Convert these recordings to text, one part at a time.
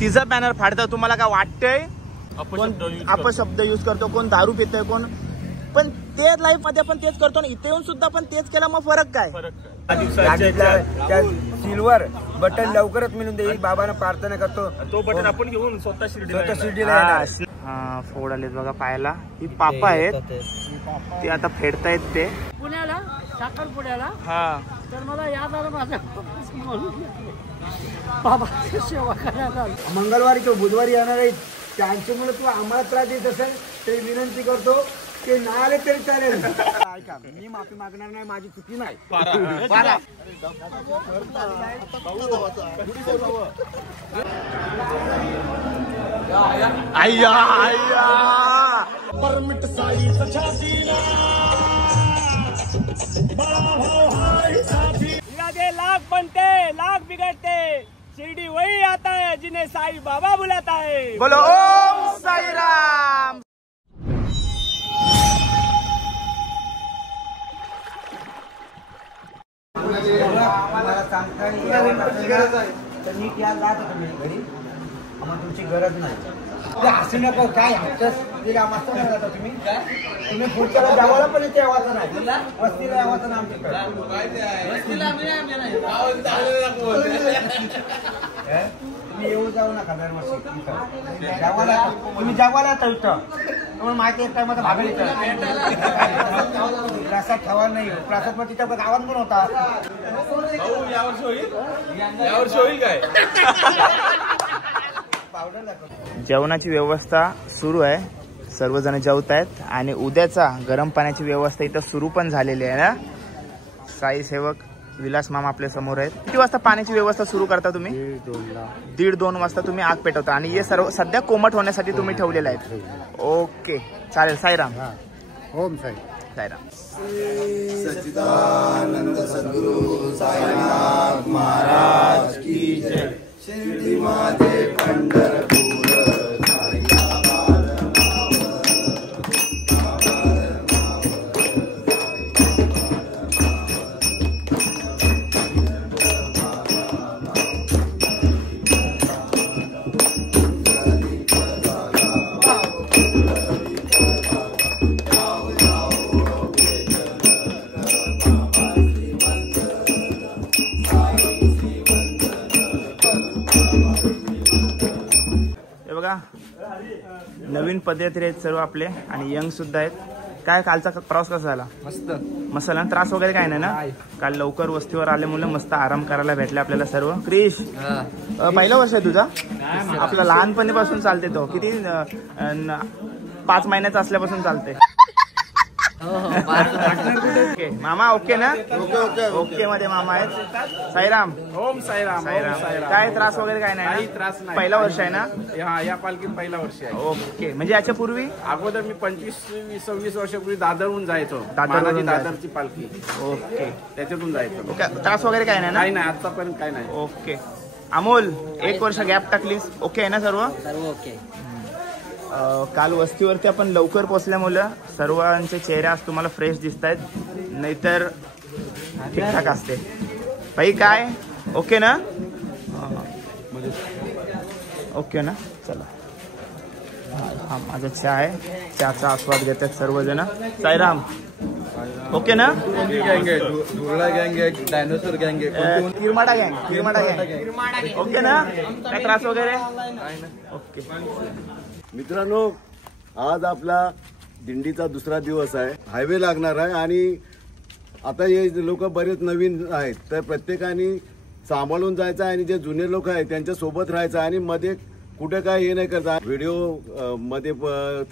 तिचा बॅनर फाडता तुम्हाला काय वाटतंय? अपशब्द यूज करतो, कोण दारू पितोय, कोण पण तेच लाईफ मध्ये आपण तेच करतो ना, इथे येऊन सुद्धा पण तेच केला, मग फरक काय? सिल्वर बटन लवकरच मिळून देईल. बाबांना प्रार्थना करतो तो बटन आपण घेऊन स्वतः शिर्डीला. हा फोड आलेत बघा पायाला. ही पापा आहेत, ते आता फेडतायत ते पुण्याला, साखरपुड्याला. हा तर मला याद आलं माझं बाबा सेवा करायला. मंगळवारी किंवा बुधवारी येणार आहेत, त्यांच्यामुळे तू आम्हाला त्रास देत असेल तरी विनंती करतो ते ना आले तरी चालेल. ऐका, मी माफी मागणार नाही, माझी चुकी नाही. परमिट साईचा छातीला इरादे लाख बनते लाख बिगड़ते, शिरडी वही आता है जिन्हें साई बाबा बुलाता है. बोलो ओम साई राम. आम्हाला सांगता तर नीट या जात होतो मी घरी, आम्हाला तुमची गरज नाही. हसू नको, काय मस्त जाता तुम्ही. तुम्ही पुढच्याला जावाला पण इथे यावाचं नाही, वस्तीला यावाचं ना आमच्याकडे. तुम्ही येऊ जाऊ नका दरवर्षी जावाला. तुम्ही जावाला येता इथं, तुम्हाला माहिती आहे टायमात भागायला येतं. प्रसाद ठेवा नाही, प्रसाद पण तिथं गावात पण होता. यावर्षी होईल काय? जेवणाची व्यवस्था सुरू आहे, सर्वजण जेवत आहेत आणि उद्याचा गरम पाण्याची व्यवस्था इथं सुरू पण झालेली आहे ना. साई सेवक विलास मामा आपल्या समोर आहेत. किती वाजता पाण्याची व्यवस्था सुरू करता तुम्ही? 1:30-2 वाजता तुम्ही आग पेटवता आणि हे सर्व सध्या कोमट होण्यासाठी तुम्ही ठेवलेलं आहे. ओके चालेल. साईराम. ओम साई. साईराम. सच्चिदानंद सद्गुरु साईनाथ महाराज की जय. शिर्डी माझे पंढरपूर. नवीन पदयात्री आहेत सर्व आपले आणि यंग सुद्धा आहेत. काय कालचा प्रवास कसा झाला? मस्त. मसाला त्रास वगैरे काय नाही ना? काल लवकर वस्तीवर आल्यामुळे मस्त आराम करायला भेटले आपल्याला सर्व. क्रिश, पहिलं वर्ष आहे तुझा? आपला लहानपणीपासून चालते तो, किती 5 महिन्याचा असल्यापासून चालते. ओके मामा, ओके ना? ओके मध्ये मामा आहेत. साईराम. ओम साईराम. काय त्रास वगैरे काय नाही? त्रास नाही. पहिला वर्ष आहे ना? या पालखीत पहिला वर्ष आहे. ओके, म्हणजे याच्या पूर्वी अगोदर मी 25-26 वर्षापूर्वी दादरहून जायचो. दादरची पालखी. ओके, त्याच्यातून जायचो. ओके, त्रास वगैरे काय नाही ना? नाही, आतापर्यंत काय नाही. ओके. अमोल, 1 वर्ष गॅप टाकलीस, ओके आहे ना सर्व? ओके. काल वस्तीवरती आपण लवकर पोहोचल्यामुळे सर्वांचे चेहरे आज तुम्हाला फ्रेश दिसत आहेत, नाहीतर ठीकठाक असते. बाई काय ओके ना? ओके ना? चला, हा माझा चहा आहे, चहाचा आस्वाद घेतात सर्वजण. साईराम, ओके ना? धुरळा गँग आहे, डायनोसॉर गँग आहे, किरमाडा गँग ओके ना? काय त्रास वगैरे? ओके. मित्रांनो, आज आपला दिंडीचा दुसरा दिवस आहे. हायवे लागणार आहे आणि आता हे लोक बरेच नवीन आहेत, तर प्रत्येकाने सांभाळून जायचं आहे आणि जे जुने लोक आहेत त्यांच्या सोबत राहायचं आणि मध्ये कुठे काय हे नाही करतात, व्हिडिओ मध्ये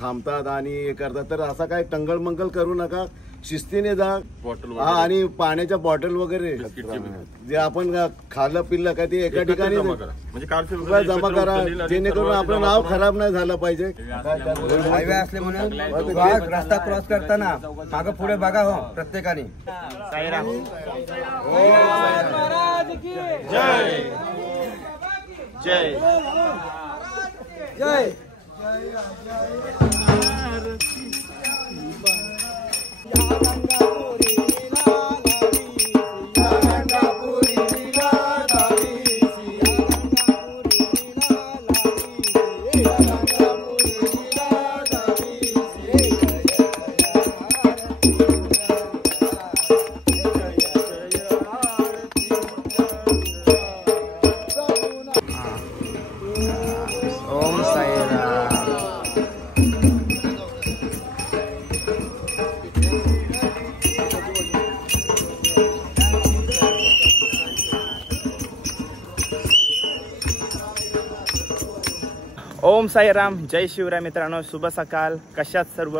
थांबतात आणि हे करतात. तर असा काय टंगळ मंगल करू नका, शिस्तीने जा. हा, आणि पाण्याच्या बॉटल वगैरे जे आपण खाल्लं पिल्लं काय ते एका ठिकाणी जमा करा, जेणेकरून आपलं नाव खराब नाही झालं पाहिजे. हायवे असले म्हणून रस्ता क्रॉस करताना मागं पुढे बघा हो प्रत्येकाने. साईराम. जय जय. ओम साईराम, जय शिवराय. मित्रांनो, शुभ सकाळ. कशात सर्व?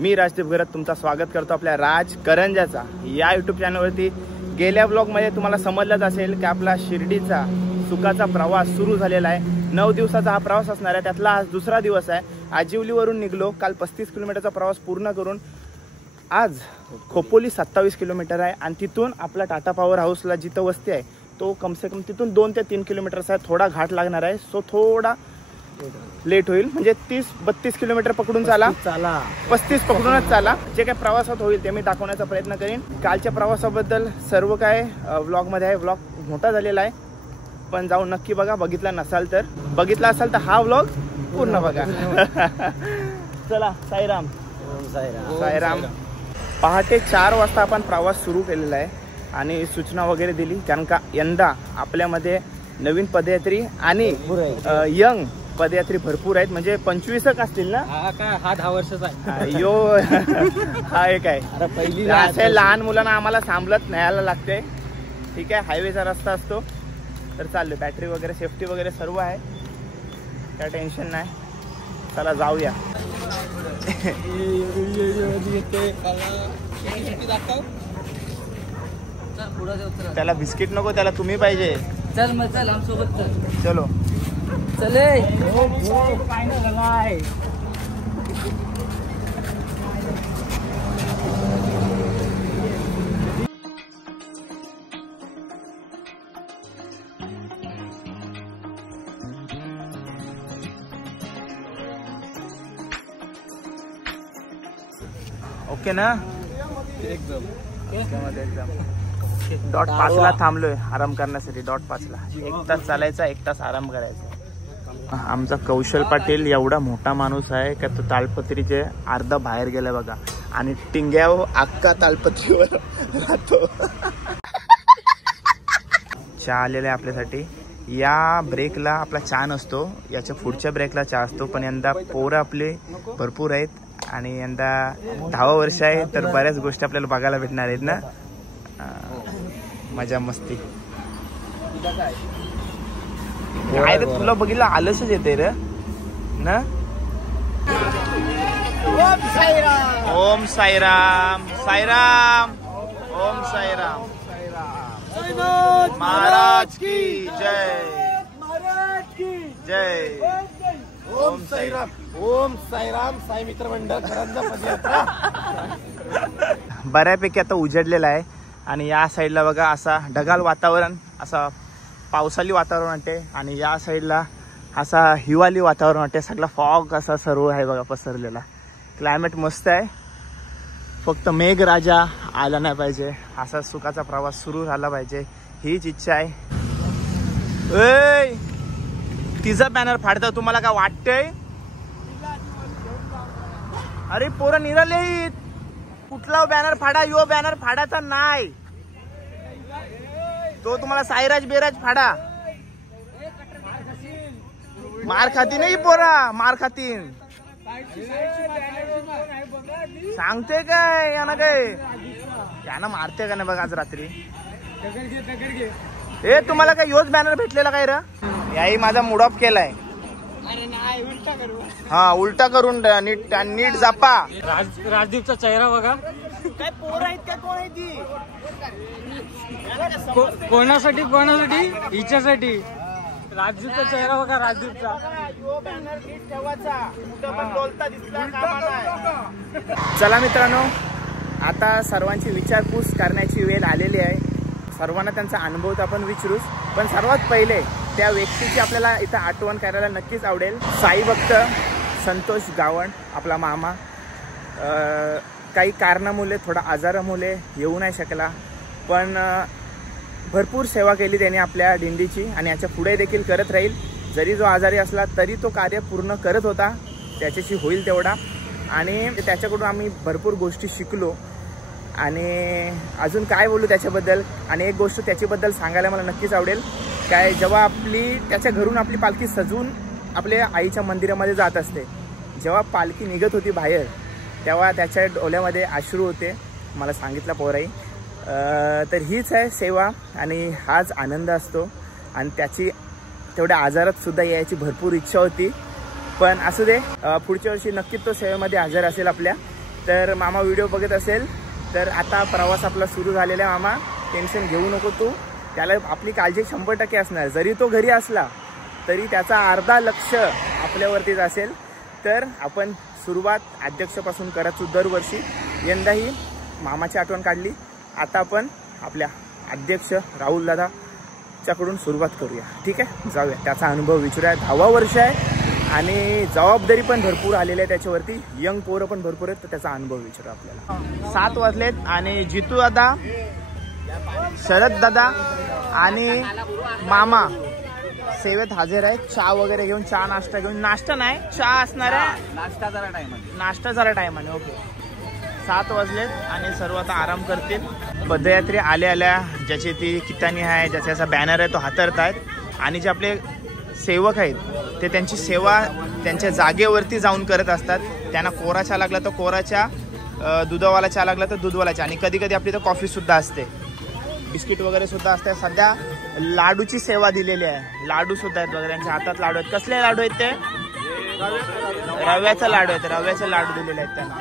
मी राजदीप घरत तुमचं स्वागत करतो आपल्या राज करंजाचा या यूट्यूब चॅनलवरती. गेल्या ब्लॉगमध्ये तुम्हाला समजलंच असेल की आपला शिर्डीचा सुखाचा प्रवास सुरू झालेला आहे. 9 दिवसाचा हा प्रवास असणार आहे. त्यातला आज दुसरा दिवस आहे. आजिवलीवरून निघलो. काल 35 किलोमीटरचा प्रवास पूर्ण करून आज खोपोली 27 किलोमीटर आहे. आणि तिथून आपला टाटा पॉवर हाऊसला जिथं वस्ती आहे तो कमसे कम तिथून 2 ते 3 किलोमीटरचा आहे. थोडा घाट लागणार आहे. सो थोडा लेट होईल. म्हणजे 30-32 किलोमीटर पकडून चाला, 35 पकडूनच चाला. जे काय प्रवासात होईल ते मी दाखवण्याचा प्रयत्न करीन. कालच्या प्रवासाबद्दल सर्व काय व्लॉगमध्ये आहे. व्लॉग मोठा झालेला आहे, पण जाऊन नक्की बघा. बघितला नसाल तर, बघितला असाल तर हा व्लॉग पूर्ण बघा. चला, साईराम. साईराम. पहाटे 4 वाजता आपण प्रवास सुरू केलेला आहे आणि सूचना वगैरे दिली, कारण का यंदा आपल्यामध्ये नवीन पदयात्री आणि यंग पदयात्री भरपूर आहेत. म्हणजे 25 असतील ना? हा 10 वर्षाचा आहे. यो हा एक आहे. पहिली असे लहान मुलांना आम्हाला सांभाळत न्यायला लागते. ठीक आहे, हायवेचा रस्ता असतो तर चाललो. बॅटरी वगैरे, सेफ्टी वगैरे सर्व आहे, काय टेन्शन नाही. चला जाऊया. त्याला बिस्किट नको, त्याला तुम्ही पाहिजे. चल मग, चल आमसोबत चल. चलो चले. ओके ना? एकदम. डॉट 5ला थांबलोय आराम करण्यासाठी. डॉट 5ला 1 तास चालायचा, 1 तास आराम करायचा. आमचा कौशल पाटील एवढा मोठा माणूस आहे का तो तालपत्रीचे अर्धा बाहेर गेलाय बघा. आणि टिंग्याव अक्का तालपत्रीवर राहतो. चहा आलेला आहे आपल्यासाठी. या ब्रेकला आपला चहा नसतो, याच्या पुढच्या ब्रेकला चहा असतो. पण यंदा पोरं आपले भरपूर आहेत आणि यंदा 10 वर्ष आहे, तर बऱ्याच गोष्टी आपल्याला बघायला भेटणार आहेत ना. मजा मस्ती. काय रे, तुला बघितलं आलसच येते रे ना. ओम साईराम. ओम साईराम. साईराम. ओम साईराम. महाराज की जय. महाराज की जय. ओम साईराम. ओम साईराम. साई मित्र मंडळ करंजा पदयात्रा. बऱ्यापैकी आता उजडलेला आहे आणि या साईडला बघा असा ढगाळ वातावरण, असा पावसाळी वातावरण वाटते. आणि या साईडला असा हिवाळी वातावरण वाटते. सगळा फॉग असा सर्व आहे बघा पसरलेला. क्लायमेट मस्त आहे, फक्त मेघराजा आला नाही पाहिजे. असा सुखाचा प्रवास सुरू झाला पाहिजे, हीच इच्छा आहे. तिचा बॅनर फाडता तुम्हाला काय वाटतंय? अरे पोरं निराले, कुठला बॅनर फाडा, यो बॅनर फाडायचा नाही. तो तुम्हाला साईराज बेराज फाडा. मार खाती नाही पोरा, मार खातीन. सांगते काय यानं, काय यानं मारते का नाही बघा आज रात्री. ए तुम्हाला काय योच बॅनर भेटलेला काय रे? याही माझा मूड ऑफ केलाय. हा, उलटा करून नीट नीट जापा. राजदीपचा चेहरा बघा. काय पोर आहेत का, कोण आहे ती? कोणासाठी हिच्यासाठी. राजदीपचा चेहरा बघा. राजदीपचा बॅनर नीट ठेवायचा, कुठं पण बोलता दिसला कामा नाही. चला मित्रांनो, आता सर्वांची विचारपूस करण्याची वेळ आलेली आहे. सर्वांना त्यांचा अनुभव तर आपण विचारूच, पण सर्वात पहिले त्या व्यक्तीची आपल्याला इथं आठवण करायला नक्कीच आवडेल. साई भक्त संतोष गावण, आपला मामा. काही कारणामुळे, थोडा आजारामुळे येऊ नाही शकला, पण भरपूर सेवा केली त्याने आपल्या दिंडीची आणि याच्या पुढे देखील करत राहील. जरी जो आजारी असला तरी तो कार्य पूर्ण करत होता, त्याच्याशी होईल तेवढा. आणि त्याच्याकडून आम्ही भरपूर गोष्टी शिकलो. आणि अजून काय बोलू त्याच्याबद्दल. आणि एक गोष्ट त्याच्याबद्दल सांगायला मला नक्कीच आवडेल. काय, जेव्हा त्याच्या घरून आपली पालखी सजवून आपल्या आईच्या मंदिरामध्ये जात असते, जेव्हा पालखी निघत होती बाहेर, तेव्हा त्याच्या डोळ्यामध्ये अश्रू होते, मला सांगितलं पोराई. तर हीच आहे सेवा आणि हाच आनंद असतो. आणि त्याची तेवढ्या आजारात सुद्धा यायची भरपूर इच्छा होती. पण असू दे, पुढच्या वर्षी नक्कीच तो सेवेमध्ये हजर असेल आपल्या. तर मामा व्हिडिओ बघत असेल तर आता प्रवास आपला सुरू झालेला आहे. मामा टेन्शन घेऊ नको तू, त्याला आपली काळजी 100% असणार. जरी तो घरी असला तरी त्याचा अर्धा लक्ष आपल्यावरतीच असेल. तर आपण सुरुवात अध्यक्षापासून करायचो दरवर्षी. यंदाही मामाची आठवण काढली. आता आपण आपल्या अध्यक्ष राहुल दादाच्याकडून सुरुवात करूया. ठीक आहे, जाऊया. त्याचा अनुभव विचारूया. 10वा वर्ष आहे आणि जबाबदारी पण भरपूर आलेली आहे त्याच्यावरती. यंग पोरं पण भरपूर आहेत, तर त्याचा अनुभव विचारू आपल्याला. 7 वाजलेत आणि जितू दादा, शरद दादा आणि मामा सेवेत हजर आहेत. चहा वगैरे घेऊन, चहा नाश्ता घेऊन. नाश्ता नाही, चहा असणार आहे. नाश्ता जरा टायमाने. ओके, 7 वाजलेत आणि सर्व आता आराम करतील. पदयात्री आल्या आल्या ज्याची ती कितानी आहे, ज्याचा असा बॅनर आहे तो हाताळत आहेत. आणि जे आपले सेवक आहेत ते त्यांची सेवा त्यांच्या जागेवरती जाऊन करत असतात. त्यांना कोरा चहा लागला तर कोराच्या, दुधावाला चहा लागला तर दूधवाला चहा. आणि कधी कधी आपली तर कॉफीसुद्धा असते, बिस्किट वगैरे सुद्धा असते. सध्या लाडूची सेवा दिलेली आहे. लाडू सुद्धा आहेत वगैरे, त्यांच्या हातात लाडू आहेत. कसले लाडू आहेत ते? रव्याचा लाडू आहेत. रव्याचे लाडू दिलेले आहेत त्यांना.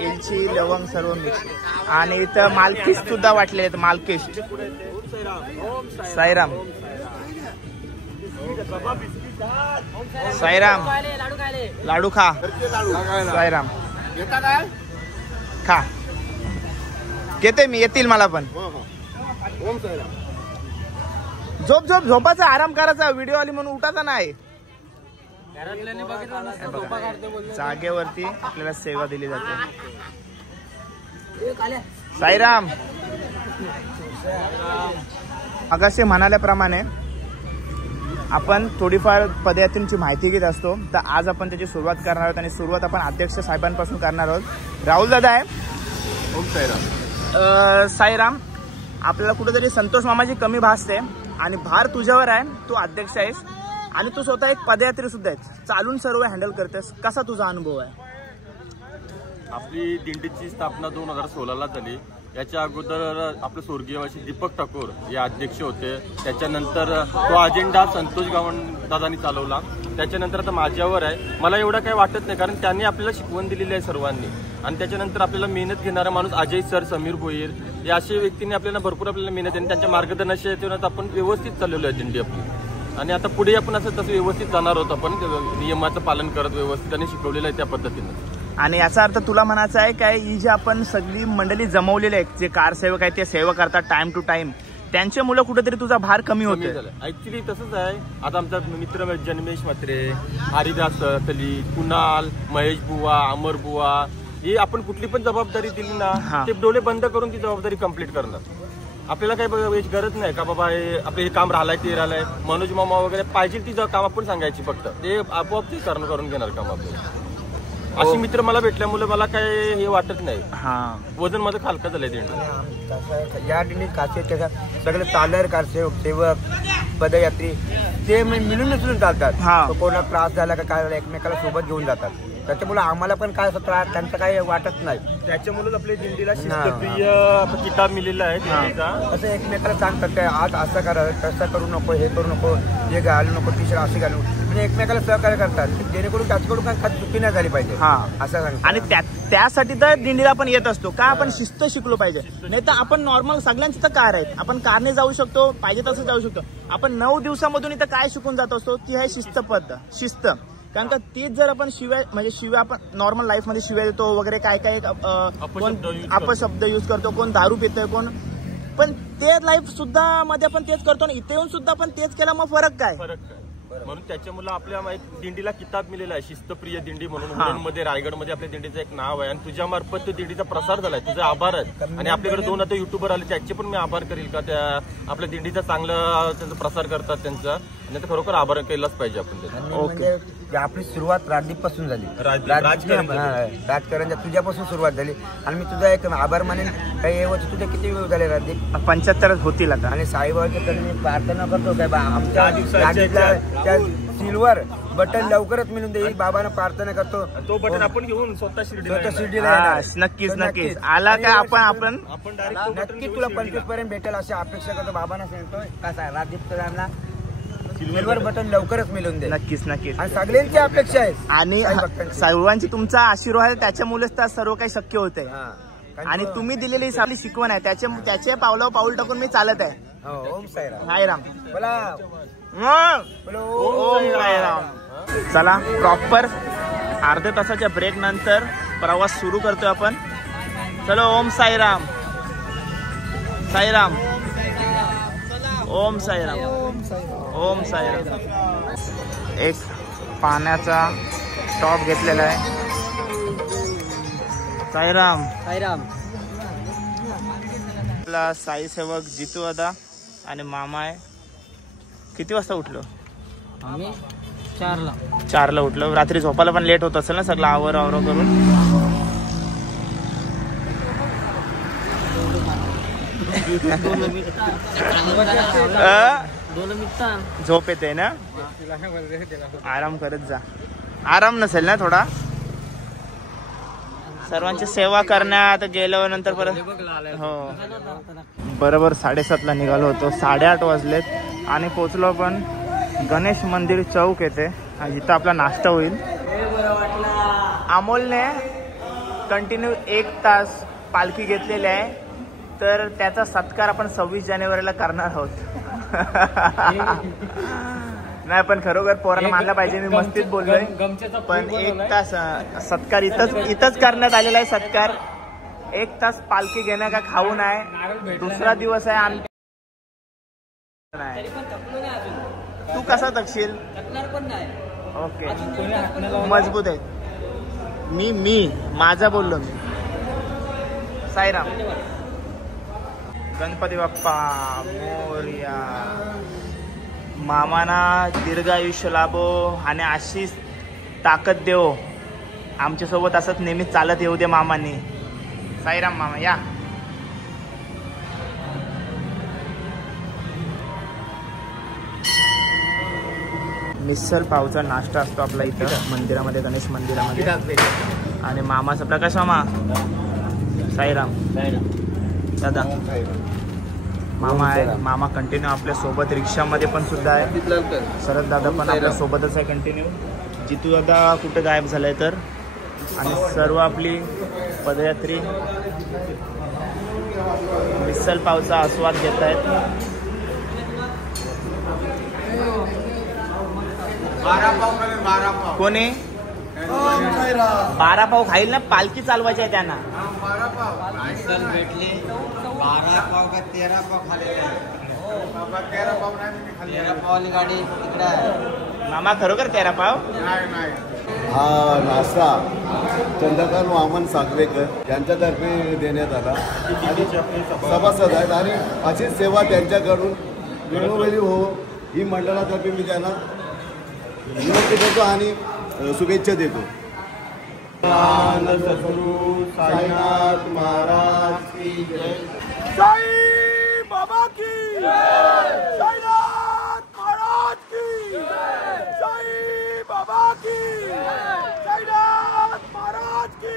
एलची, लवंग सर्व मिक्स. आणि इथं मालकिस्ट सुद्धा वाटले आहेत. मालकिस्ट. साईराम, साईराम लाडू खा. साईराम खा. घेते मी, येतील मला पण. झोपाचा आराम करायचा. व्हिडिओ आली म्हणून उठायचा नाही. जागेवरती आपल्याला सेवा दिली जाते. साईराम. अगस्त्य म्हणाल्याप्रमाणे आपण थोडीफार पदयात्रेची माहिती घेत असतो. तर आज आपण त्याची सुरुवात करणार आहोत आणि सुरुवात आपण अध्यक्ष साहेबांपासून करणार आहोत. राहुल दादा आहे. ओम साईराम. साईराम, आपल्याला कुठेतरी संतोष मामाची कमी भासते आणि भार तुझ्यावर आहे. तू अध्यक्ष आहेस आणि तू स्वतः एक पदयात्री सुद्धा आहेस. चालून सर्व हँडल करतेस. कसा तुझा अनुभव आहे? आपली दिंडीची स्थापना 2016ला झाली. याच्या अगोदर आपले स्वर्गीय दीपक ठाकूर हे अध्यक्ष होते. त्याच्यानंतर तो अजेंडा संतोष दादांनी चालवला. त्याच्यानंतर आता माझ्यावर आहे. मला एवढं काही वाटत नाही, कारण त्यांनी आपल्याला शिकवण दिलेली आहे सर्वांनी. आणि त्याच्यानंतर आपल्याला मेहनत घेणारा माणूस अजय सर, समीर भोईर या अशा व्यक्तींनी आपल्याला भरपूर आपल्याला मेहनत आणि त्यांच्या मार्गदर्शनात आपण व्यवस्थित चाललेलो आहे दिंडी आपली. आणि आता पुढे आपण असं तसं व्यवस्थित जाणार आहोत. आपण नियमाचं पालन करत व्यवस्थित आणि शिकवलेलं आहे त्या पद्धतीनं. आणि याचा अर्थ तुला म्हणायचं आहे काय, ही जी आपण सगळी मंडळी जमवलेली आहेत, जे कारसेवक आहेत ते सेवा करतात टाइम टू टाइम, त्यांच्यामुळे कुठेतरी तुझा भार कमी होतोय? ऍक्च्युली तसंच आहे. आता आमचा मित्र जन्मेश म्हात्रे, हरिदास तली, कुणाल, महेश बुवा, अमर बुवा, ही आपण कुठली पण जबाबदारी दिली ना ते डोळे बंद करून ती जबाबदारी कंप्लीट करणार. आपल्याला काही गरज नाही का बाबा हे आपलं हे काम राहिलाय ते राहिलाय. मनोज मामा वगैरे पाहिजे ती काम आपण सांगायची, फक्त ते आपोआप ते करून घेणार काम आपल्याला. अशी मित्र मला भेटल्यामुळे मला काय हे वाटत नाही. वजन माझं खालका झालंय दिंडी. या दिंडीत खासियत सगळे चालर कारसेवक, सेवक, पदयात्री ते मिळून मिसळून चालतात. कोणाला त्रास झाला का काय झाला एकमेकाला सोबत घेऊन जातात. त्याच्यामुळे आम्हाला पण काय त्रास त्यांचं काही वाटत नाही. त्याच्यामुळेच आपल्या दिंडीला शिस्तप्रिय किताब मिळालेला आहे. असं एकमेकाला सांगतात काय आज असं करा, तसं करू नको, हे करू नको, हे घालू नको, टी शर्ट असे घालू, म्हणजे एकमेकाला सहकार्य करतात जेणेकरून त्याच्याकडून काय चुकी नाही झाली पाहिजे असं सांगतात. आणि त्यासाठी तर दिंडीला आपण येत असतो का, आपण शिस्त शिकलो पाहिजे. नाही तर आपण नॉर्मल सगळ्यांची तर कार आहेत, आपण कारने जाऊ शकतो, पाहिजे तसं जाऊ शकतो. आपण 9 दिवसामधून इथं काय शिकून जात असतो ती आहे शिस्त. कारण का तेच जर आपण शिव्या आपण नॉर्मल लाईफ मध्ये शिव्या देतो वगैरे, काय काय अपशब्द युज करतो, कोण दारू पितोय, कोण पण ते लाईफ सुद्धा मध्ये आपण तेच करतो. इथे येऊन सुद्धा आपण तेच केला, मग फरक काय? म्हणून त्याच्यामुळे आपल्या दिंडीला किताब मिळाला आहे शिस्तप्रिय दिंडी म्हणून. मुलुंडमध्ये, रायगडमध्ये आपल्या दिंडीचं एक नाव आहे आणि तुझ्या मार्फत तो दिंडीचा प्रसार झालाय. तुझे आभार आहेत. आणि आपल्याकडे 2 आता युट्यूबर आले, त्याचे पण मी आभार करेल का त्या आपल्या दिंडीचा चांगला त्यांचा प्रसार करतात त्यांचा. आणि खरोखर आभार केलाच पाहिजे आपण. ओके, आपली सुरुवात राजदीप पासून झाली. राजकारण तुझ्यापासून सुरुवात झाली आणि मी तुझा एक आभार मानेन. काही तुझे किती वेळ झाले राजदीप? 75 होतील आता. आणि साईबाबाच्या कडे मी प्रार्थना करतो काय आमच्या सिल्वर बटन लवकरच मिळून देईल. बाबांना प्रार्थना करतो तो बटन आपण घेऊन स्वतः शिर्डीला नक्कीच आला का आपण नक्की तुला 25 पर्यंत भेटेल अशी अपेक्षा करतो. बाबांना सांगतो कसा राजदीप सिल्वर बटन लवकरच मिळून दे. नक्कीच नक्कीच. आणि सगळ्यांची अपेक्षा आहे आणि साई भक्तांची. सर्वांची तुमचा आशीर्वाद आहे, त्याच्यामुळेच तर सर्व काही शक्य होत आहे. हा. आणि तुम्ही दिलेली आपली शिकवण आहे, त्याचे पावलावर पाऊल टाकून मी चालत आहे. हो, ओम साईराम. साईराम. बोला बोलो ओम साईराम. चला प्रॉपर अर्ध्या तासाच्या ब्रेक नंतर प्रवास सुरू करतोय आपण. चलो ओम साईराम. साईराम. ओम साईराम. ओम साईराम. एक पाण्याचा टॉप घेतलेला आहे. साईराम. साईराम. आपला साई सेवक जितू दादा आणि मामा आहे. किती वाजता उठलो? आम्ही 4ला उठलो. रात्री झोपायला पण लेट होत असेल ना सगळं आवर करून. झोप येते ना? आराम करत जा. आराम नसेल ना थोडा? सर्वांची सेवा करण्यात गेल्यानंतर परत हो बरोबर 7:30ला निघालो होतो. 8:30 वाजलेत आणि पोचलो पण गणेश मंदिर चौक येते जिथं आपला नाश्ता होईल. अमोलने कंटिन्यू 1 तास पालखी घेतलेली आहे, तर त्याचा सत्कार आपण 26 जानेवारीला करणार आहोत. नाही पण खरोखर पोरांना मानला पाहिजे, मी मस्तीत बोललोय. पण 1 तास सत्कार इथंच करण्यात आलेला आहे. सत्कार 1 तास पालखी घेणं का खाऊन आहे. दुसरा दिवस आहे आणि तू कसा तकशील? ओके मजबूत आहे. मी माझा बोललो मी. साईराम. गणपती बाप्पा मोरया. मामाना दीर्घ आयुष्य लाभो आणि अशीच ताकद देव. आमच्यासोबत असंच नेहमी चालत येऊ दे मामांनी. साईराम मामा या. मिसळ पावचा नाश्ता असतो आपला इथं मंदिरामध्ये, गणेश मंदिरामध्ये. आणि मामाचा प्रकाश मामा. साईराम. दादा मामा आहे. मामा कंटिन्यू आपल्या सोबत रिक्षामध्ये पण सुद्धा आहे. शरद दादा पण आपल्या सोबतच आहे कंटिन्यू. जितू दादा कुठे गायब झालाय तर. आणि सर्व आपली पदयात्री मिसळ पावचा आस्वाद घेत आहेत. कोणी 12 पाव खाईल ना? पालखी चालवायची आहे त्यांना. 12 भेटले. 12 पाव का 13 पाव खाल्ले? 13 पावली गाडी तिकडे आहे. मामा खरोखर 13 पाव? हा नाश्ता चंद्रकांत वामन सागवेकर यांच्यातर्फे देण्यात आला. सभासद आहेत आणि अशीच सेवा त्यांच्याकडून वेळोवेळी हो ही मंडळातर्फे मी त्यांना विनंती करतो आणि शुभेच्छा देतो. सद्गुरू साईनाथ महाराज की जय. साई बाबा की साईनाथ महाराज की साई बाबा की साईनाथ महाराज की.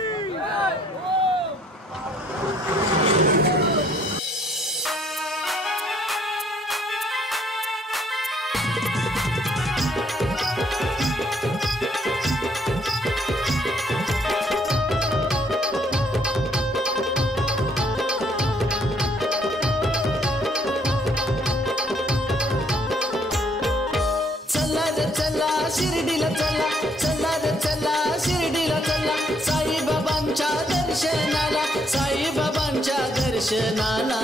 शिर्डीला चला, चला रे चला शिर्डीला चला. साईबाबांच्या दर्शनाला, साईबाबांच्या दर्शनाला.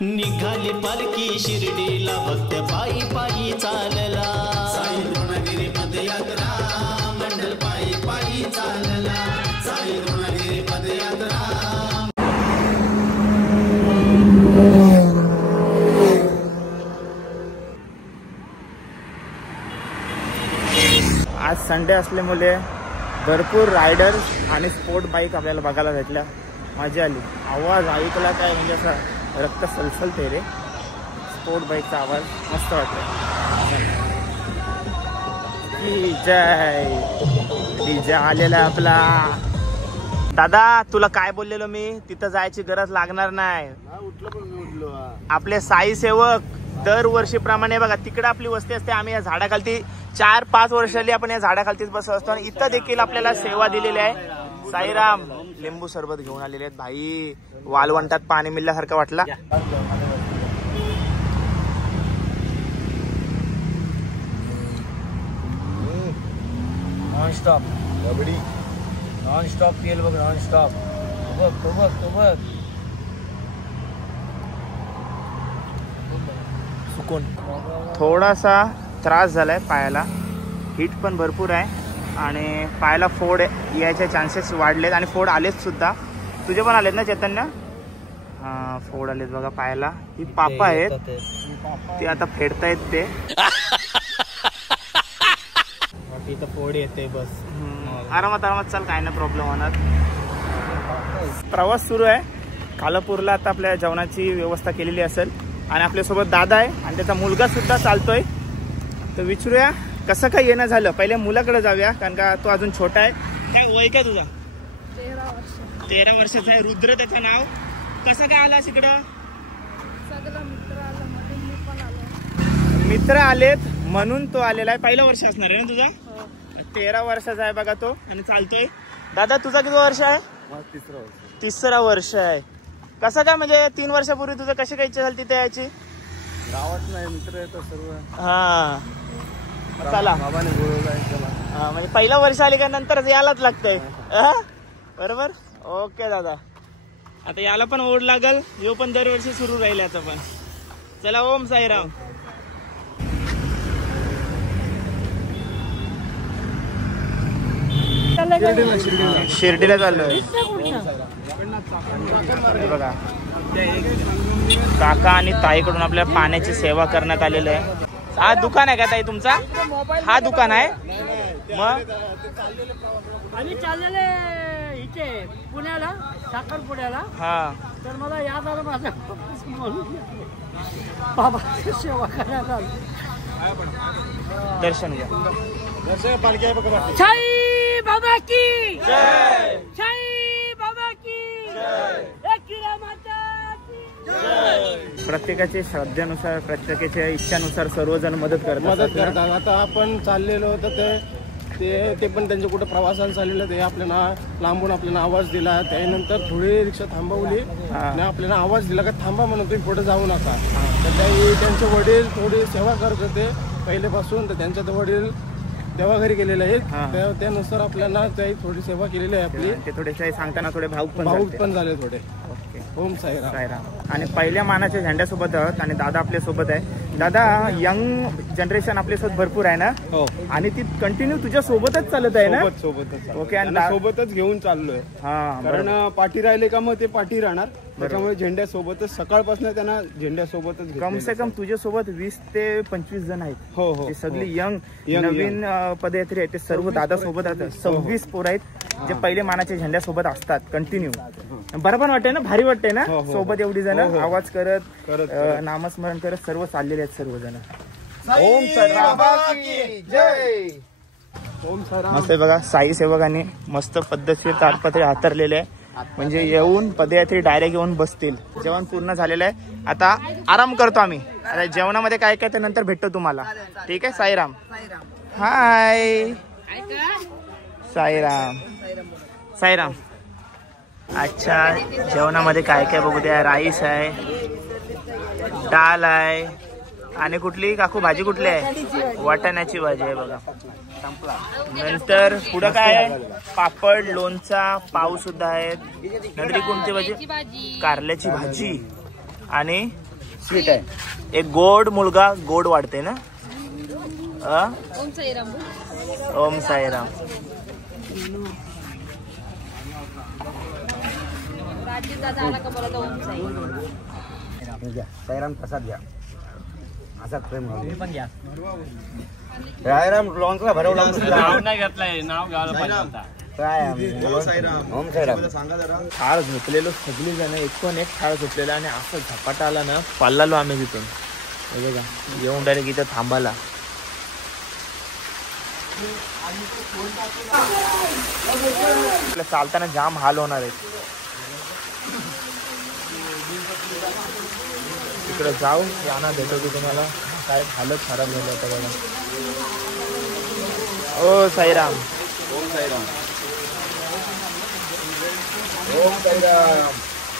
निघाली पालखी शिर्डीला, भक्त पायी पायी चालला. साई द्रोणगिरी पदयात्रा, मंडल पायी पायी चालला. साई द्रोणगिरी पदयात्रा. आज संडे असल्यामुळे भरपूर रायडर्स आणि स्पोर्ट बाईक आपल्याला बघायला भेटल्या. मजा आली. आवाज ऐकला काय म्हणजे असं रक्त सलसलते रे. स्पोर्ट बाईकचा आवाज मस्त वाटतो. जय डीजे आलेला आपला. दादा तुला काय बोललेलो मी, तिथं जायची गरज लागणार नाही. उठलो पण मी उठलो. आपले साई सेवक दरवर्षीप्रमाणे बघा तिकडे आपली वस्ती असते, आम्ही या झाडाखालती 4-5 वर्षांनी आपण या झाडाखालतीच बसत असतो आणि इथं देखील आपल्याला सेवा दिलेली आहे. साईराम लिंबू सरबत घेऊन आलेले आहेत भाई, वालवंटात पाणी मिळल्यासारखं वाटला. नॉनस्टॉप रबडी, नॉनस्टॉप तेल बघ, नॉनस्टॉप. तो बघ सुकून. थोडासा त्रास झालाय पायाला, हीट पण भरपूर आहे आणि पायाला फोड यायचे चान्सेस वाढलेत आणि फोड आलेत सुद्धा. तुझे पण आलेत ना चैतन्य? हा फोड आलेत बघा पायाला. ही पापा आहेत, ते आता फेडतायत ते. इथं फोड येते बस. आरामात चाल, काय नाही प्रॉब्लेम होणार. प्रवास सुरू आहे खालापूरला. आता आपल्या जेवणाची व्यवस्था केलेली असेल आणि आपल्यासोबत दादा आहे आणि त्याचा मुलगा सुद्धा चालतोय. तर विचारूया कसं काय येणं झालं. पहिले मुलाकडे जाऊया कारण का तो अजून छोटा आहे. काय वय काय तुझा? 13 वर्षाचा आहे. रुद्र त्याचं नाव. कसं काय आलास इकडं? मित्र आलेत म्हणून तो आलेला आहे. पहिलं वर्ष असणार आहे ना तुझा? 13 वर्षाचा आहे बघा तो आणि चालतोय. दादा तुझा किती वर्ष आहे? 3रं वर्ष आहे. कसं काय म्हणजे 3 वर्षापूर्वी तुझं कशी काय इच्छा झाली तिथे यायची? गावात नाही मित्र येतात सर्व. हा चला बाबाने बोलवलंय चला. हा म्हणजे पहिलं वर्ष आली का नंतर यायलाच लागतंय. बरोबर. ओके दादा, आता याला पण ओढ लागल. यो पण दरवर्षी सुरू राहील याचा पण. चला ओम साईराम. शिर्डीला चाललोय बघा. काका आणि ताईकडून आपल्या पाण्याची सेवा करण्यात आलेली आहे. हा दुकान आहे का ताई तुमचा? हा दुकान आहे. मग आम्ही चाललेले इथे पुण्याला, साखरपुड्याला. हा तर मला याद आलं माझं बाबा सेवा करायला. दर्शन घ्या. साई बाबा की जय, साई बाबा की जय, एकविरा माता की जय. प्रत्येकाच्या श्रद्धेनुसार, प्रत्येकाच्या इच्छानुसार सर्वजण मदत करतात. आता आपण चाललेलो होतं ते पण त्यांच्या कुठे प्रवासाला चाललेलं, ते आपल्याला लांबून आपल्याला आवाज दिला. त्यानंतर थोडी रिक्षा थांबवली आणि आपल्याला आवाज दिला का थांबा म्हणून तुम्ही पुढे जाऊ नका. तर त्यांचे वडील थोडी सेवा करत होते पहिलेपासून. तर त्यांच्या वडील देवाघरी गेलेले आहेत, त्यानुसार आपल्याला काही थोडी सेवा केलेली आहे आपली. ते थोडेसे सांगताना थोडे भाऊक पण झाले थोडे. ओम साईराम. आणि पहिल्या मानाच्या झेंड्यासोबत आहोत आणि दादा आपल्या सोबत आहे. दादा यंग जनरेशन आपल्या सोबत भरपूर आहे ना? हो. आणि ती कंटिन्यू तुझ्या सोबतच चालत आहे ना? सोबतच. ओके. आणि सोबतच घेऊन चाललोय. हा कारण पाठी राहिले का मग ते पाठी राहणार. त्याच्यामुळे झेंड्यासोबतच सकाळपासून त्यांना झेंड्यासोबतच कम से कम तुझ्यासोबत 20 ते 25 जण आहेत. हो हो. सगळी यंग नवीन पदयात्री आहेत. ते सर्व दादा सोबत आहेत. 26 पोरं आहेत जे पहिले मानाच्या झेंड्यासोबत असतात कंटिन्यू. बरोबर वाटतंय ना? भारी वाटतंय ना? सोबत एवढी जण आवाज करत नामस्मरण करत सर्व चाललेले आहेत सर्वजण. ओम साईराम जय. ओम साईराम. मस्त आहे बघा. साई सेवकांनी मस्त पद्धतशीर ताडपत्री हातरलेले आहे. म्हणजे येऊन पदयात्री डायरेक्ट येऊन बसतील. जेवण पूर्ण झालेलं आहे. आता आराम करतो आम्ही. आता जेवणामध्ये काय काय ते नंतर भेटतो तुम्हाला. ठीक आहे. साईराम. हाय साईराम. साईराम. अच्छा जेवणामध्ये काय काय बघू द्या. राईस आहे, डाळ आहे आणि कुठली काकू भाजी कुठली आहे? वाटाण्याची भाजी आहे बघा. नंतर पुढं काय आहे? पापड, लोणचा, पाव सुद्धा आहेत. नंतर कोणती भाजी? कारल्याची भाजी आणि स्वीट आहे. एक गोड मुलगा गोड वाढते ना? ओम साईराम. ओम साईराम. साईराम प्रसाद घ्या. असा प्रेम पण घ्या. साईराम लॉन्चला भरवला. नाव नाही घेतलंय, नाव घ्यायला पाहिजे. ओम साईराम. थाळ झोपलेलो सगळी जण एक थाळ झोपलेला आणि असं झपाटा आला ना पाल्लालो आम्ही तिथून. हे बघा येऊन डायरेक्ट इथं थांबाला. चालताना जाम हाल होणार आहे. तिकडे जाऊ यांना भेटवतो तुम्हाला. काय हालत खराब झाली आता बघा. ओ साईराम. ओम साईराम. ओम साईराम.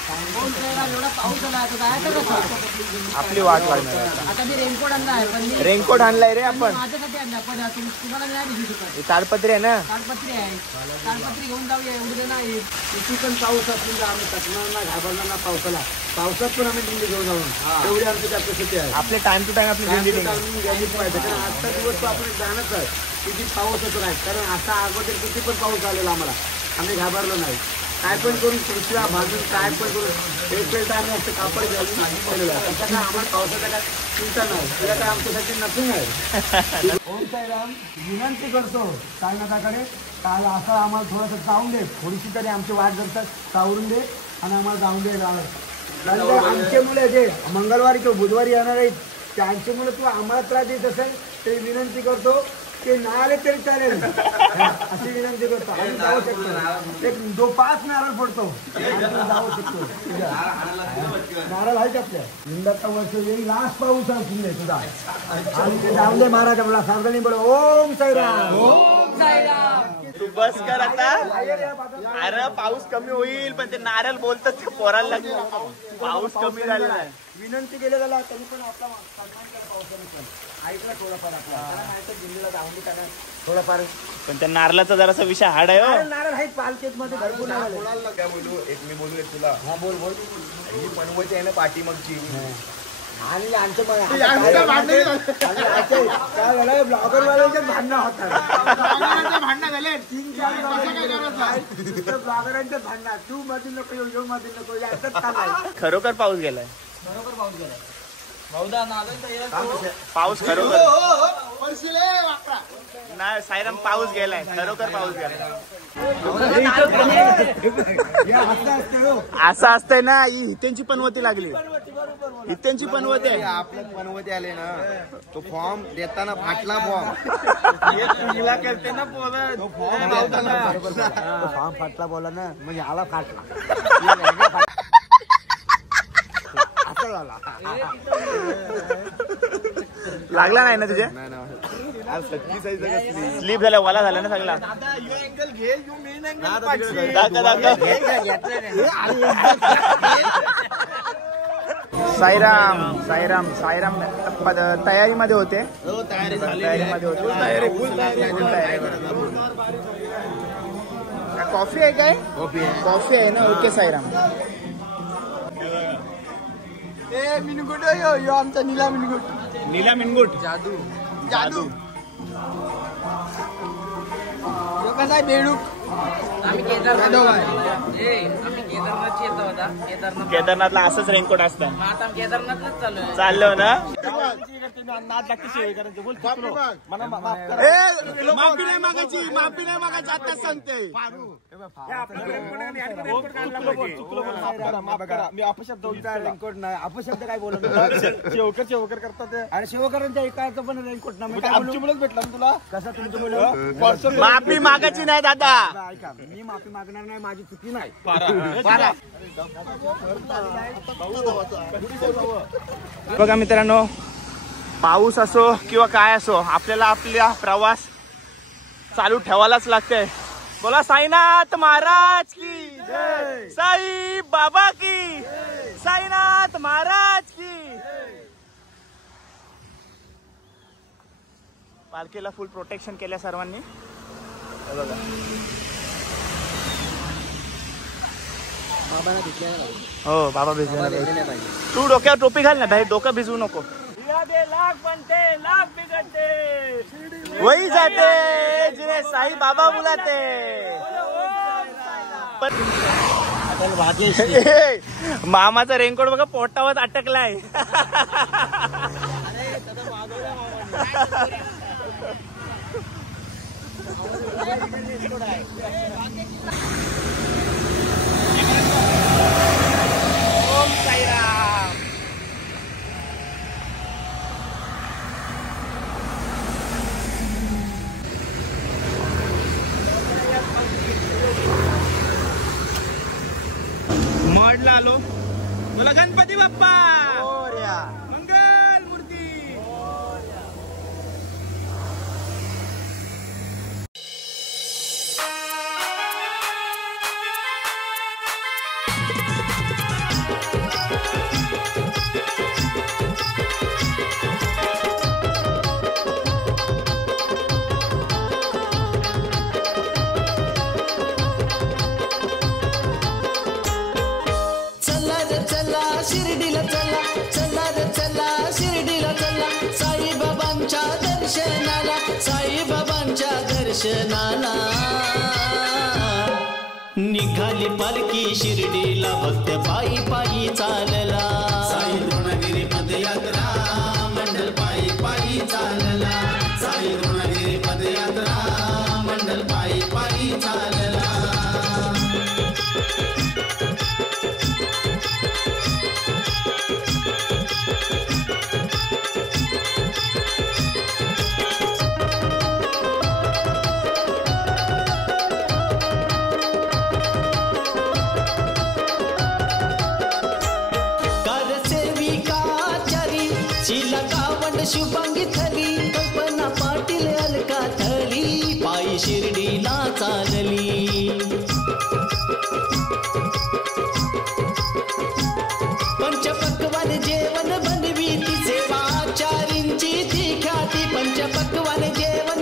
एवढा पाऊस आला आता काय करायचं? आपली वाट लागणार आता मी रेनकोट आणला आहे पण मी रेनकोट आणलाय रे आपण. माझ्यासाठी आणला पण तुम्हाला नाही दिसू शकत. ताडपत्री आहे ना. ताडपत्री आहे. ताडपत्री घेऊन जाऊया. एवढे नाही किती पण पाऊस असून आम्ही टकणार ना घाबरणार ना पावसाला. पावसात पण आम्ही दिंडी घेऊन जाऊन एवढी आमची कॅपॅसिटी आहे. आपले टाइम टू टाइम आपली दिंडी गेलीच पाहिजे. कारण आजचा दिवस तो आपण जाणच आहे किती पाऊसच नाही. कारण असा अगोदर किती पण पाऊस आलेला आम्हाला आम्ही घाबरलो नाही. काय पण करून पिशव्या बांधून काय पण करून एक वेळ आम्ही असं कापड घालून ठेवलेलं आहे. त्याचा काय आम्हाला पावसाचा काय चिंता नाही. त्याला काय आमच्यासाठी नथिंग आहे. ओम साईराम. विनंती करतो साईनाथाकडे काल असं आम्हाला थोडंसं जाऊन दे. थोडीशी तरी आमची वाट जर सावरून दे आणि आम्हाला जाऊन दे. आमचे मुलं जे मंगळवारी किंवा बुधवारी येणार आहेत त्यांचे मुलं तू आम्हाला त्रास देत असेल तरी विनंती करतो ते नाही आले तरी चालेल अशी विनंती करतो. आम्ही जाऊ शकतो. एक 5 नारळ पडतो जाऊ शकतो. नारळ आहे आपल्या यंदाचा वर्ष येईल लास्ट पाऊस आहे तुझा आणि ते जाऊन दे महाराज आपला सार्वजनिक बोल. ओम साईराम. ओम साईराम. तू बस कर आता. अरे पाऊस कमी होईल पण ते नारळ बोलतात ते पोराला लागलं. पाऊस कमी झालेला आहे. विनंती केली त्याला तरी पण आपला सन्मान कर पावसाने पण ऐकला थोडाफार आपला दिल्लीला जाऊन दे त्यांना थोडाफार. पण त्या नारळाचा जरासा विषय हाड आहे. नारळ आहे पालखेत मध्ये भरपूर नारळ आहे. काय बोलू एक मी बोलू एक तुला. हा बोल बोल. ही पनवती आहे ना पाठीमागची. आणि आमच्या काय झालं ब्लॉगर वाल्यांचे भांडणं होतात. भांडणं झाले 3-4 ब्लॉगरांचे भांडणं. तू मध्ये नको येऊ मध्ये नको यातच काय. खरोखर पाऊस गेलाय. बरोबर पाऊस गेलाय. पाऊस खरोखर नाही साईराम पाऊस गेलाय. खरोखर पाऊस गेलाय. असं असतंय ना. ही त्यांची पनवती लागली. इत्यांची पनवती आहे. आपल्या पनवती आले ना तो फॉर्म देताना फाटला फॉर्म करते ना फॉर्म फाटला बोला ना म्हणजे आला फाटला. लागला नाही ना तुझे. स्लीप झाला वाला झाला ना सगळा. साईराम साईराम साईराम तयारीमध्ये होते. तयारीमध्ये होते. कॉफी आहे काय. कॉफी आहे ना. ओके साईराम. मिनगुट यो आमचा नीला मिनगुट. नीला मिनगुट. जादू जादू. कसा आहे बेडूक. आम्ही केदारनाथला असंच रेनकोट असतं. केदारनाथलाच चाललो ना. माफी नाही मागायची. माफी नाही मागायची. आता सांगते मी अपशब्द रेनकोट नाही. अपशब्द काय बोलत शेवकर करतात. अरे शिवकरांच्या एकाचं पण रेनकोट नाही. आमची मुलंच भेटला ना तुला. कसं तुमची मुलं. माफी मागायची नाही दादा. ऐका मी माफी मागणार नाही. माझी चुकी नाही. बघा मित्रांनो पाऊस असो किंवा काय असो आपल्याला आपला प्रवास चालू ठेवायलाच लागतंय. बोला साईनाथ महाराज की जय. साई बाबा की. साईनाथ महाराज की. पालखीला फुल प्रोटेक्शन केल्या सर्वांनी. बघा हो बाबा भिजले. तू डोक्यावर टोपी घाल ना भाई. डोकं भिजवू नको. लाख बनते लाख बिगड़ते वही जाते जिन्हें साई बाबा बुलाते. मामाचा रेनकोट बघा पोटावर अटकलाय. ओम साईराम. मडला आलो. बोला गणपती बाप्पा. दर्शनाला साईबाबांच्या दर्शनाला निघाली पालखी शिर्डीला भक्त पायी पायी चालला साई द्रोणगिरी पदयात्रा मंडल पायी पायी चालला साई द्रोणगिरी पदयात्रा मंडल पायी पायी चालला शुभांगी थली कल्पना पाटील अलका थली पायी शिर्डीला चालली पंचपक्वान जेवण बनवी ती सेवाचारींची ती ख्याती पंचपक्वान जेवण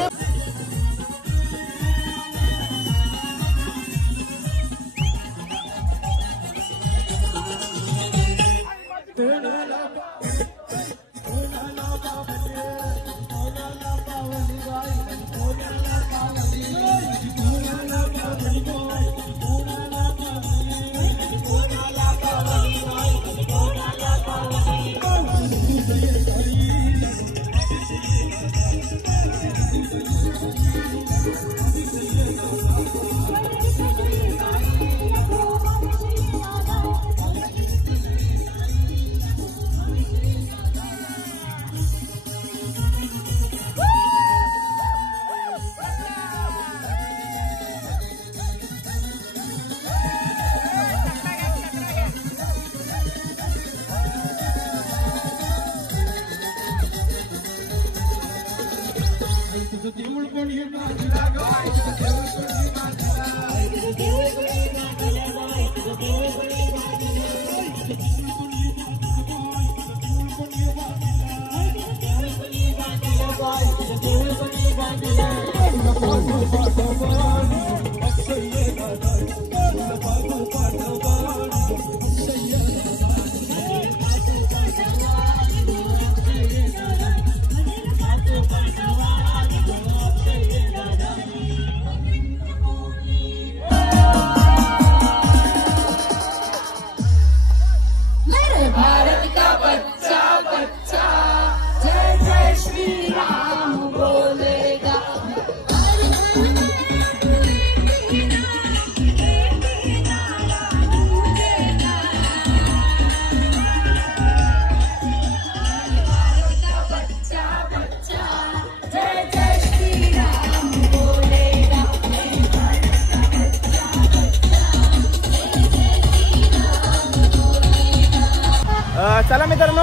चला मित्रांनो,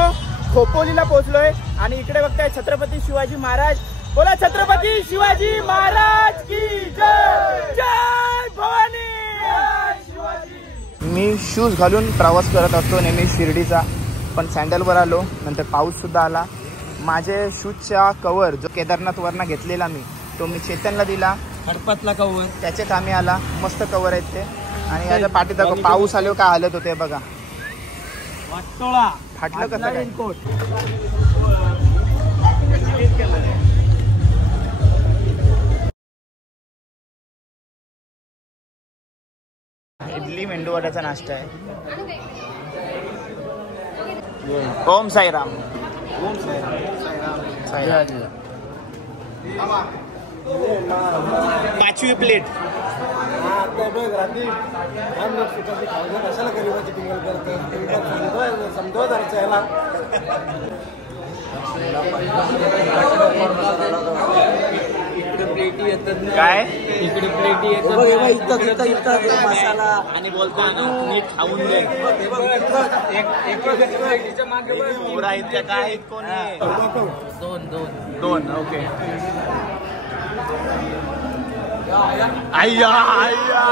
खोपोलीला पोहोचलोय आणि इकडे बघताय छत्रपती शिवाजी महाराज. बोला छत्रपती शिवाजी महाराज की जय. जय भवानी. मी शूज घालून प्रवास करत असतो नेहमी शिर्डीचा, पण सँडलवर आलो. नंतर पाऊस सुद्धा आला. माझे शूजचा कवर जो केदारनाथ वरनं घेतलेला तो मी चेतनला दिला. हडपतला कवर त्याचे कामी आला. मस्त कवर आहेत ते. आणि याच्या पाठीत पाऊस आल्यावर काय हालत होते बघा. वाटोळा फाटलं कसं काय. इडली मेंदूवड्याचा नाश्ता आहे. ओम साईराम. ओम साईराम. 5वी प्लेट. काय इकडे प्लेटी येतात मसाला आणि बोलताना नीट खाऊन दे. पुरा इतक्या काय आहेत कोणी. दोन ओके. अय्या अय्या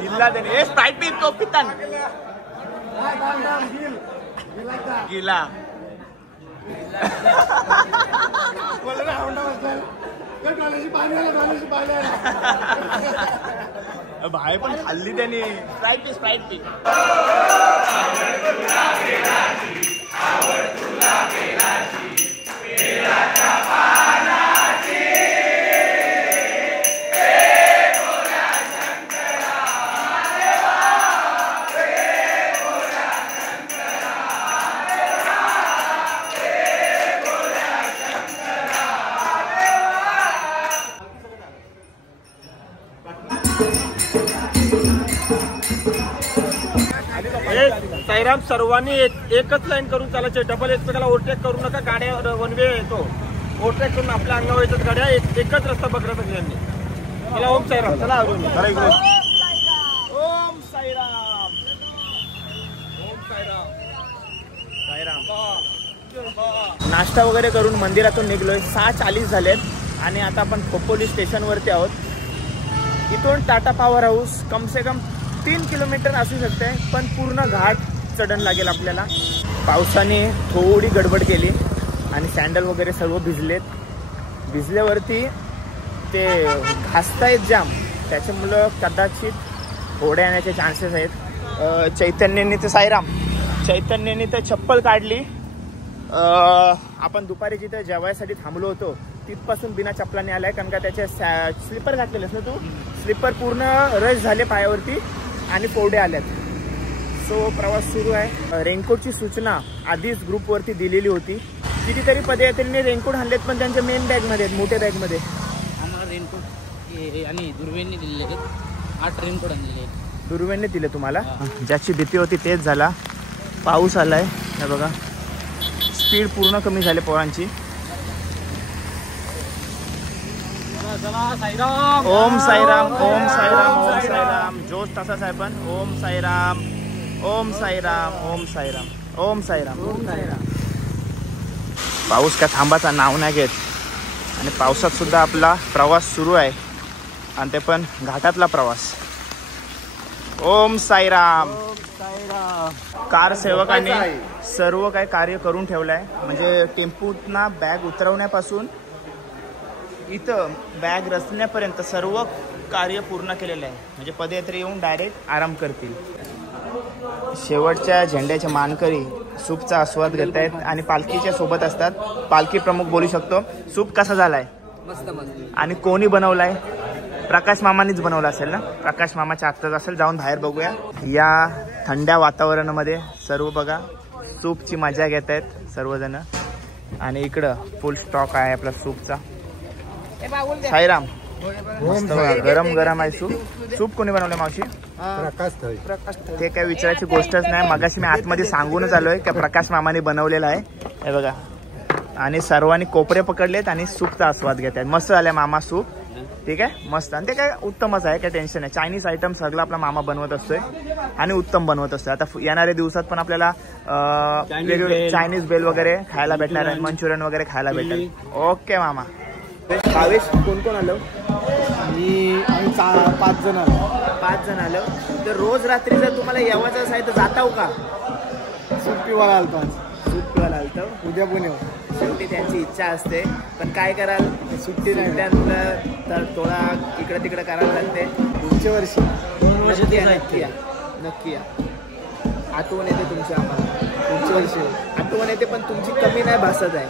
गिल्ला दे. ए स्प्राइट पी तो पितान गिला. बाहेर पण खाल्ली त्याने. Sprite P. साईराम, सर्वांनी एकच लाईन करून चालायचे. डबल एकमेकाला ओव्हरटेक करू नका. गाड्या वन वे येतो. ओव्हरटेक करून आपल्या अंगावर येतात गाड्या. एकच रस्ता पकडा सगळ्यांनी. चला ओम साईराम. चला अरुण. ओम साईराम. ओम साईराम. नाश्ता वगैरे करून मंदिरातून निघलोय. 6:40 झालेत आणि आता आपण खोपोली स्टेशनवरती आहोत. इथून टाटा पॉवर हाऊस कम से कम 3 किलोमीटर असू शकते, पण पूर्ण घाट चढण लागेल आपल्याला. पावसाने थोडी गडबड केली आणि सँडल वगैरे सर्व भिजल्यावरती ते घासतायत जाम, त्याच्यामुळं कदाचित घोडे येण्याचे चान्सेस आहेत. चैतन्याने तर चप्पल काढली. आपण दुपारी जिथे जेवायसाठी थांबलो होतो तिथपासून बिना चप्पलाने आलाय, कारण का त्याचे स्लीपर घातलेलेस ना तू. स्लीपर पूर्ण रश झाले पायावरती आणि फोडे आल्यात. सो प्रवास सुरू आहे. रेनकोटची सूचना आधीच ग्रुपवरती दिलेली होती. कितीतरी पदयात्रीने रेनकोट आणलेत, पण त्यांच्या मेन बॅगमध्ये आहेत, मोठ्या बॅगमध्ये. आम्हाला रेनकोट आणि दुर्वेंनी दिलेले आहेत. 8 रेनकोट आणलेले आहेत. दुर्वेंनी दिले तुम्हाला. ज्याची भीती होती तेच झाला. पाऊस आलाय हे बघा. स्पीड पूर्ण कमी झाली पोरांची. चला साईराम. ओम साईराम. ओम साईराम. ओम साईराम. जोश तसाच आहे पण. ओम साईराम. ओम साईराम. ओम साईराम. ओम साईराम. ओम साईराम. पाऊस काय थांबाचा नाव नाही घेत आणि पावसात सुद्धा आपला प्रवास सुरू आहे, आणि ते पण घाटातला प्रवास. ओम साईराम. कार सेवकांनी सर्व काय कार्य करून ठेवलंय. म्हणजे टेम्पूतना बॅग उतरवण्यापासून इथं बॅग रचण्यापर्यंत सर्व कार्य पूर्ण केलेलं आहे. म्हणजे पदयात्री येऊन डायरेक्ट आराम करतील. शेवटच्या झेंड्याचे मानकरी सूपचा आस्वाद घेत आहेत आणि पालखीच्या सोबत असतात. पालखी प्रमुख बोलू शकतो. सूप कसा झालाय? मस्त मस्त. आणि कोणी बनवलाय? प्रकाश मामानीच बनवला असेल ना. प्रकाश मामाच्या हातात असेल. जाऊन बाहेर बघूया. या थंड्या वातावरणामध्ये सर्व बघा सूपची मजा घेत आहेत सर्वजण. आणि इकडं फुल स्टॉक आहे आपला सूपचा. साईराम. गरम गरम आहे सूप. सूप कोणी बनवलं मावशी? ते काय विचारायची गोष्टच नाही. मगाशी मी आतमध्ये सांगूनच आलोय की प्रकाश मामाने बनवलेला आहे. हे बघा. आणि सर्वांनी कोपरे पकडलेत आणि सूपचा आस्वाद घेत आहेत. मस्त झालाय मामा सूप. ठीक आहे, मस्त. आणि ते काय उत्तमच आहे, काय टेन्शन नाही. चायनीज आयटम सगळं आपला मामा बनवत असतोय आणि उत्तम बनवत असतोय. आता येणाऱ्या दिवसात पण आपल्याला वेगवेगळे चायनीज बेल वगैरे खायला भेटणार आहे, मंचुरियन वगैरे खायला भेटणार. ओके मामा. भावेश, कोण कोण आलो? आम्ही 5 जण आलो. 5 जण आलो. तर रोज रात्री जर तुम्हाला यावायचं आहे तर जाताव का? सुट्टीवाला आलतो आज. सुट्टीवाला आलतो. उद्या पण येऊ. शेवटी त्यांची इच्छा असते, पण काय कराल, सुट्टी तर थोडा इकडं तिकडं करायला लागते. पुढच्या वर्षी 2 वर्ष नक्की या. आठवण येते तुमची आम्हाला. पुढच्या वर्षी आठवण येते, पण तुमची कमी नाही भासत आहे.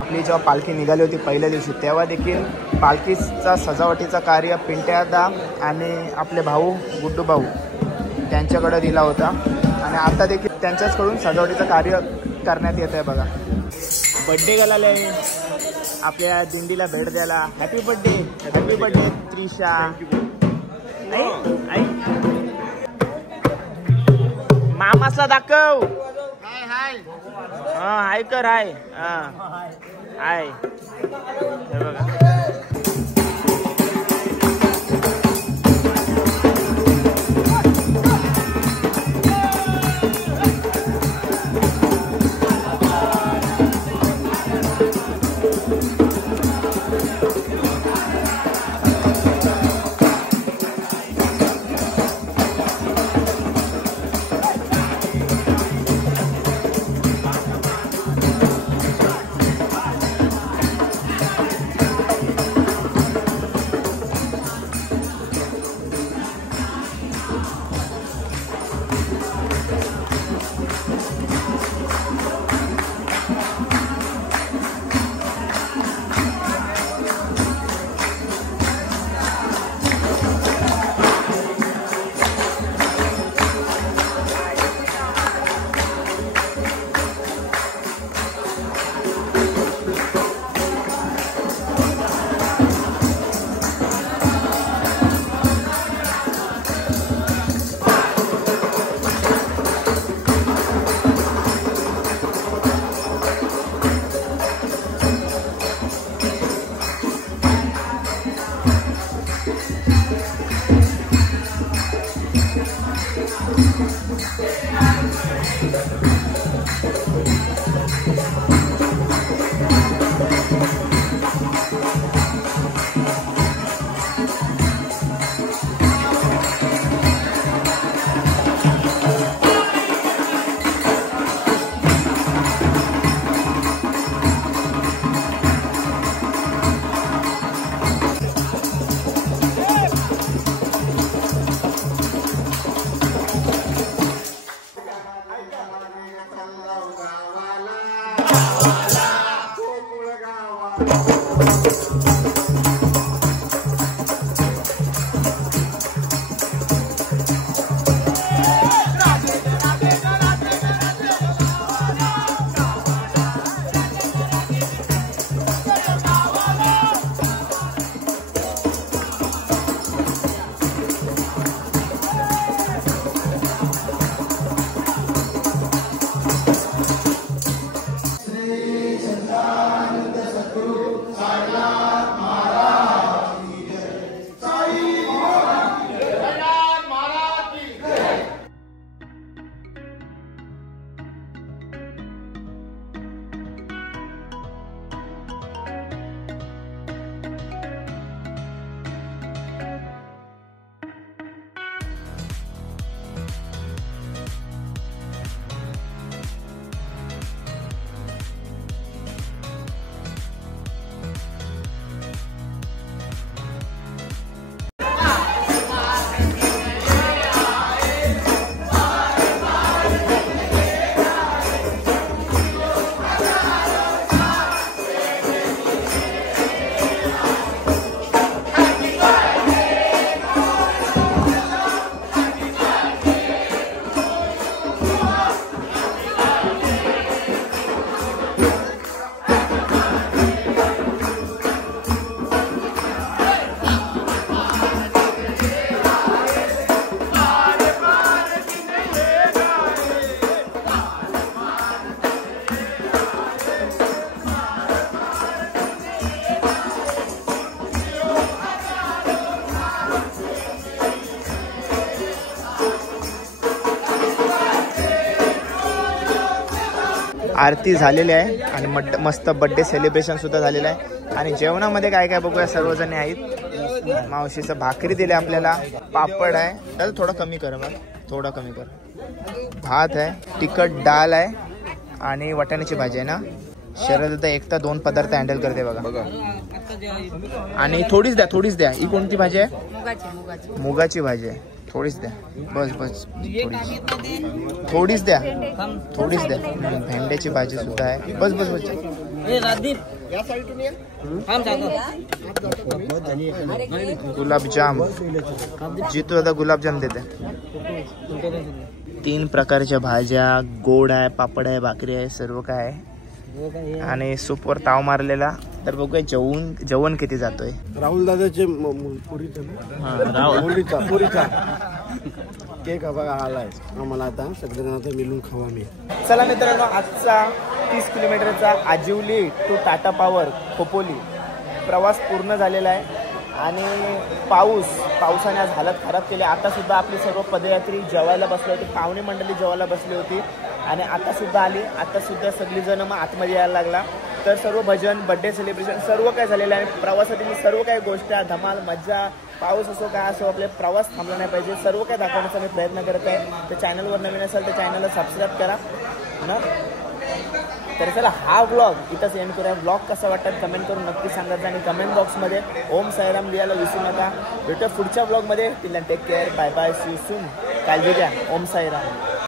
आपली जेव्हा पालखी निघाली होती पहिल्या दिवशी, तेव्हा देखील पालखीचा सजावटीचा कार्य पिंट्यादा आणि आपले भाऊ गुड्डू भाऊ त्यांच्याकडे दिला होता. आणि आता देखील त्यांच्याचकडून सजावटीचं कार्य करण्यात येत आहे. बघा, बड्डे गेला आपल्या दिंडीला भेट द्यायला. Happy birthday. Happy birthday Trisha. आई मामासला दाखव. हाय हाय. हाय कर. हाय. हाय. हे बघा. आरती झालेली आहे आणि मस्त बर्थडे सेलिब्रेशन सुद्धा झालेलं आहे. आणि जेवणामध्ये काय काय बघूया. सर्वजणी आहेत. मावशीचं भाकरी दिले आपल्याला, पापड आहे, तर थोडं कमी कर मग, थोडं कमी कर. भात आहे, तिखट डाळ आहे आणि वाटाण्याची भाजी आहे ना. शरद एकटा 2 पदार्थ हँडल करते बघा. आणि थोडीच द्या. ही कोणती भाजी आहे? मुगाची भाजी आहे. थोडीच द्या, बस थोडीच द्या. भेंड्याची भाजी सुद्धा आहे. बस गुलाबजाम, जितू दादा गुलाबजाम देते. 3 प्रकारच्या भाज्या, गोड आहे, पापड आहे, भाकरी आहे, सर्व काय आहे. आणि सूपवर ताव मारलेला. तर बघूया जेवण किती जातोय. राहुल दादाचे पुरीचा केक बघा आलाय आम्हाला. आता सगळ्यांना मिळून खावा मी. चला मित्रांनो, आजचा 30 किलोमीटरचा आजिवली टू टाटा पॉवर खोपोली प्रवास पूर्ण झालेला आहे. आणि पावसाने आज हालत खराब केली. आता सुद्धा आपली सर्व पदयात्री जेवायला बसली होती, पाहुणे मंडळी जेवायला बसली होती आणि आता सुद्धा आली. आता सुद्धा सगळीजण मग आतमध्ये यायला लागला. तर सर्व भजन, बर्थडे सेलिब्रेशन सर्व काय झालेलं आहे. प्रवासातील सर्व काही गोष्टी, धमाल, मज्जा, पाऊस असो काय असो, आपले प्रवास थांबला नाही पाहिजे, सर्व काही दाखवण्याचा मी प्रयत्न करत आहे. तर चॅनलवर नवीन असेल तर चॅनलला सबस्क्राईब करा ना. तर चला, हा व्लॉग इथंच एंड करूया. व्लॉग कसा वाटतात कमेंट करून नक्की सांगायचं आणि कमेंट बॉक्समध्ये ओम साईराम लिहायला विसरू नका. भेटूया पुढच्या व्लॉगमध्ये. Till take care, bye bye, see you soon. काळजी घ्या. ओम साईराम.